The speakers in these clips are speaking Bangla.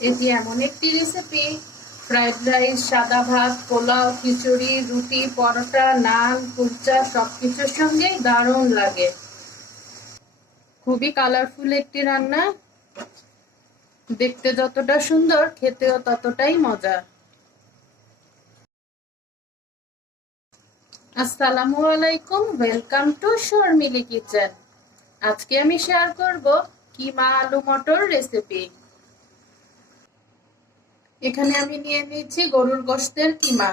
এটি এমন একটি রেসিপি ফ্রাইড রাইস সাদা ভাত, পোলাও, খিচুড়ি, রুটি, পরোটা, নান, কুলচা, সবকিছুর সঙ্গেই দারুণ লাগে। খুবই কালারফুল একটি রান্না। দেখতে যতটা সুন্দর, খেতেও ততটাই মজা। আসসালামু আলাইকুম ওয়েলকাম টু শর্মিলি কিচেন আজকে আমি শেয়ার করব কিমা আলু মটর রেসিপি এখানে আমি নিয়ে নিচ্ছি গরুর গোশতের কিমা।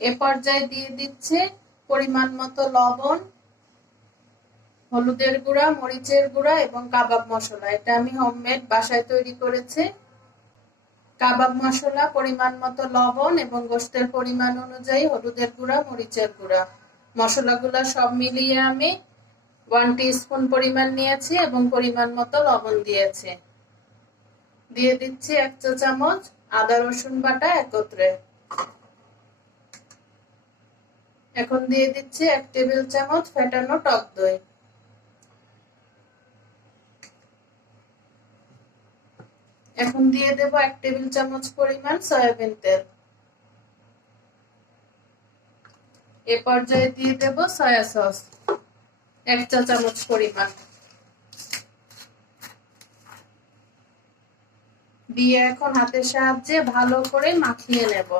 এ পর্যায়ে দিয়ে দিচ্ছে পরিমাণ মতো লবণ, হলুদের গুঁড়া, মরিচের গুঁড়া এবং কাবাব মশলা। এটা আমি হোমমেড বাসায় তৈরি করেছি। কাবাব মশলা, পরিমাণ মতো লবণ এবং গোস্তের পরিমাণ অনুযায়ী হলুদের গুঁড়া, মরিচের গুঁড়া। মশলাগুলো সব মিলিয়ে আমি ওয়ান স্পুন পরিমাণ নিয়েছি এবং পরিমাণ মতো লবণ দিয়েছি। দিয়ে দিচ্ছি এক চা চামচ আদা রসুন বাটা একত্রে। এখন দিয়ে দিচ্ছি এক টেবিল চামচ ফেটানো টক দই। এখন দিয়ে দেব এক টেবিল চামচ পরিমাণ সয়াবিন তেল। এ পর্যায়ে দিয়ে দেব সয়া সস, এক চা চামচ পরিমাণ। দিয়ে এখন হাতের সাহায্যে ভালো করে মাখিয়ে নেব।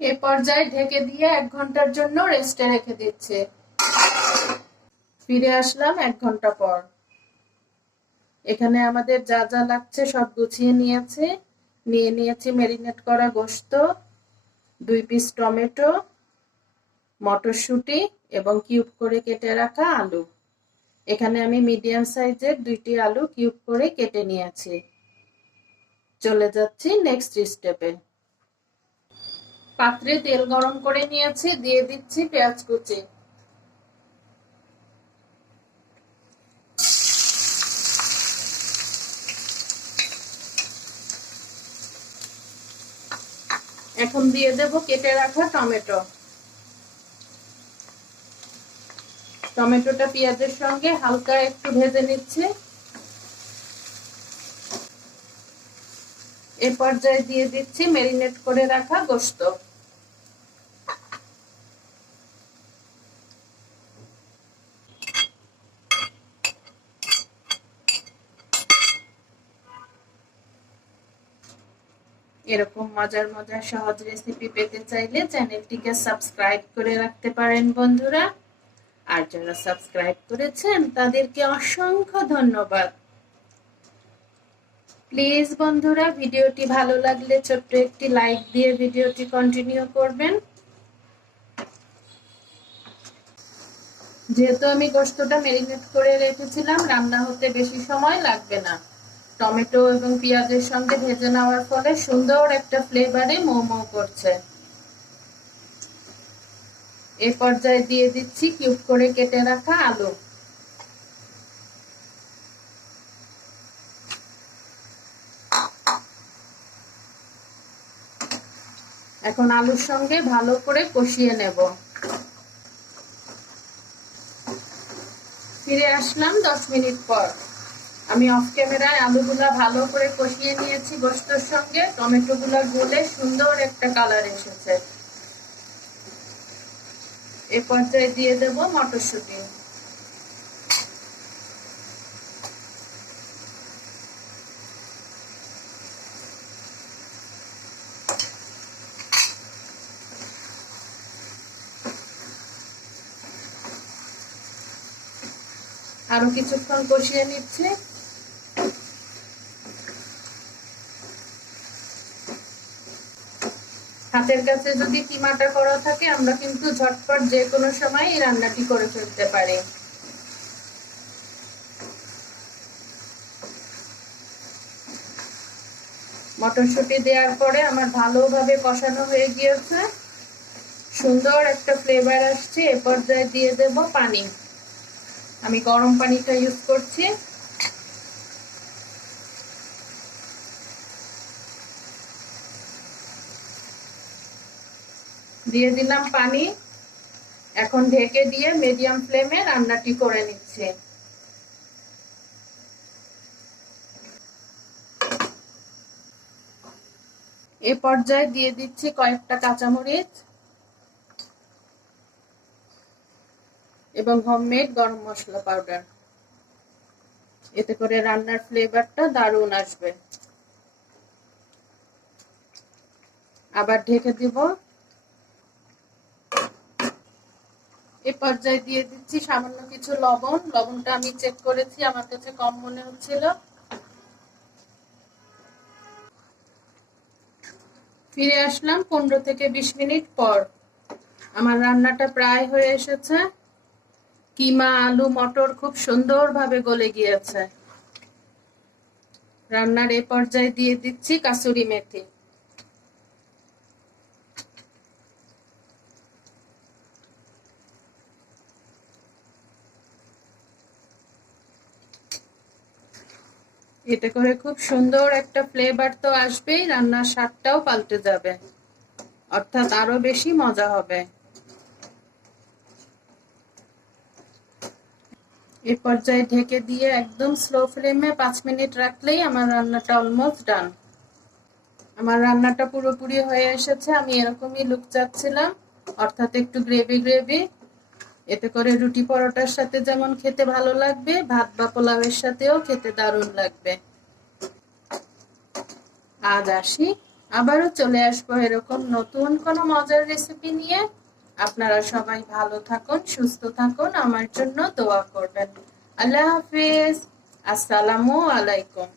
এ পর্যায়ে ঢেকে দিয়ে এক ঘণ্টার জন্য রেস্টে রেখে দিচ্ছে। ফিরে আসলাম এক ঘণ্টা পর। এখানে আমাদের যা যা লাগছে সব গুছিয়ে নিয়েছে। নিয়ে নিয়েছি ম্যারিনেট করা গোস্ত দুই পিস টমেটো, মটরশুঁটি এবং কিউব করে কেটে রাখা আলু। এখানে আমি মিডিয়াম সাইজের দুইটি আলু কিউব করে কেটে নিয়েছি। চলে যাচ্ছি নেক্সট স্টেপে। পাত্রে তেল গরম করে নিয়েছি, দিয়ে দিচ্ছি পেঁয়াজ কুচি। এখন দিয়ে দেব কেটে রাখা টমেটো। টমেটোটা পেঁয়াজের সঙ্গে হালকা একটু ভেজে নিচ্ছে। এ পর্যায়ে দিয়ে দিচ্ছি ম্যারিনেট করে রাখা গোস্ত। এরকম মজার মজার, সহজ রেসিপি পেতে চাইলে চ্যানেলটিকে সাবস্ক্রাইব করে রাখতে পারেন বন্ধুরা। আর যারা সাবস্ক্রাইব করেছেন, তাদেরকে অসংখ্য ধন্যবাদ। প্লিজ বন্ধুরা, ভিডিওটি ভালো লাগলে ছোট্ট একটি লাইক দিয়ে ভিডিওটি কন্টিনিউ করবেন। যেহেতু আমি গোস্তটা মেরিনেট করে রেখেছিলাম, রান্না হতে বেশি সময় লাগবে না। টমেটো এবং পেঁয়াজের সঙ্গে ভেজে নেওয়ার ফলে সুন্দর একটা ফ্লেভারে মোমো করছে। এ পর্যায়ে দিয়ে দিচ্ছি কিউব করে কেটে রাখা আলু। এখন আলুর সঙ্গে ভালো করে কষিয়ে নেব। ফিরে আসলাম দশ মিনিট পর। আমি অফ ক্যামেরায় আলুগুলা ভালো করে কষিয়ে নিয়েছি গোস্তর সঙ্গে। টমেটো গুলা গলে সুন্দর একটা কালার এসেছে। এ পর্যায়ে দিয়ে দেব মটরশুঁটি। আরও কিছুক্ষণ কষিয়ে নিচ্ছে। হাতের কাছে যদি কিমাটা করা থাকে, আমরা কিন্তু ঝটপট যে কোনো সময় এই রান্নাটি করে ফেলতে পারি। মটরশুঁটি দেওয়ার পরে আমার ভালোভাবে কষানো হয়ে গিয়েছে। সুন্দর একটা ফ্লেভার আসছে। এ পর্যায়ে দিয়ে দেব পানি। আমি গরম পানিটা ইউজ করছি। দিয়ে দিলাম পানি। এখন ঢেকে দিয়ে মিডিয়াম ফ্লেমে রান্নাটি করে নিচ্ছে। এ পর্যায়ে দিয়ে দিচ্ছি কয়েকটা কাঁচামরিচ এবং হোমমেড গরম মশলা পাউডার এতে করে রান্নার ফ্লেভারটা দারুণ আসবে। আবার ঢেকে দিব এ পর্যায়ে দিয়ে দিচ্ছি সামান্য কিছু লবণ। লবণটা আমি চেক করেছি, আমার কাছে কম মনে হচ্ছিল। ফিরে আসলাম পনেরো থেকে বিশ মিনিট পর। আমার রান্নাটা প্রায় হয়ে এসেছে। কিমা আলু মটর খুব সুন্দরভাবে গলে গিয়েছে। রান্নার এ পর্যায়ে দিয়ে দিচ্ছি কাসুরি মেথি। এতে করে খুব সুন্দর একটা ফ্লেভার তো আসবেই, রান্নার স্বাদটাও পাল্টে যাবে। অর্থাৎ আরও বেশি মজা হবে। এ পর্যায়ে ঢেকে দিয়ে একদম স্লো ফ্লেমে পাঁচ মিনিট রাখলেই আমার রান্নাটা অলমোস্ট ডান আমার রান্নাটা পুরোপুরি হয়ে এসেছে, আমি এরকমই লুক চাচ্ছিলাম। অর্থাৎ একটু গ্রেভি গ্রেভি এতে করে রুটি পরোটার সাথে যেমন খেতে ভালো লাগবে, ভাত বা পোলাওয়ের সাথেও খেতে দারুণ লাগবে। আজ আসি, আবারও চলে আসব এরকম নতুন কোনো মজার রেসিপি নিয়ে। আপনারা সবাই ভালো থাকুন, সুস্থ থাকুন, আমার জন্য দোয়া করবেন। আল্লাহ হাফিজ, আসসালামু আলাইকুম।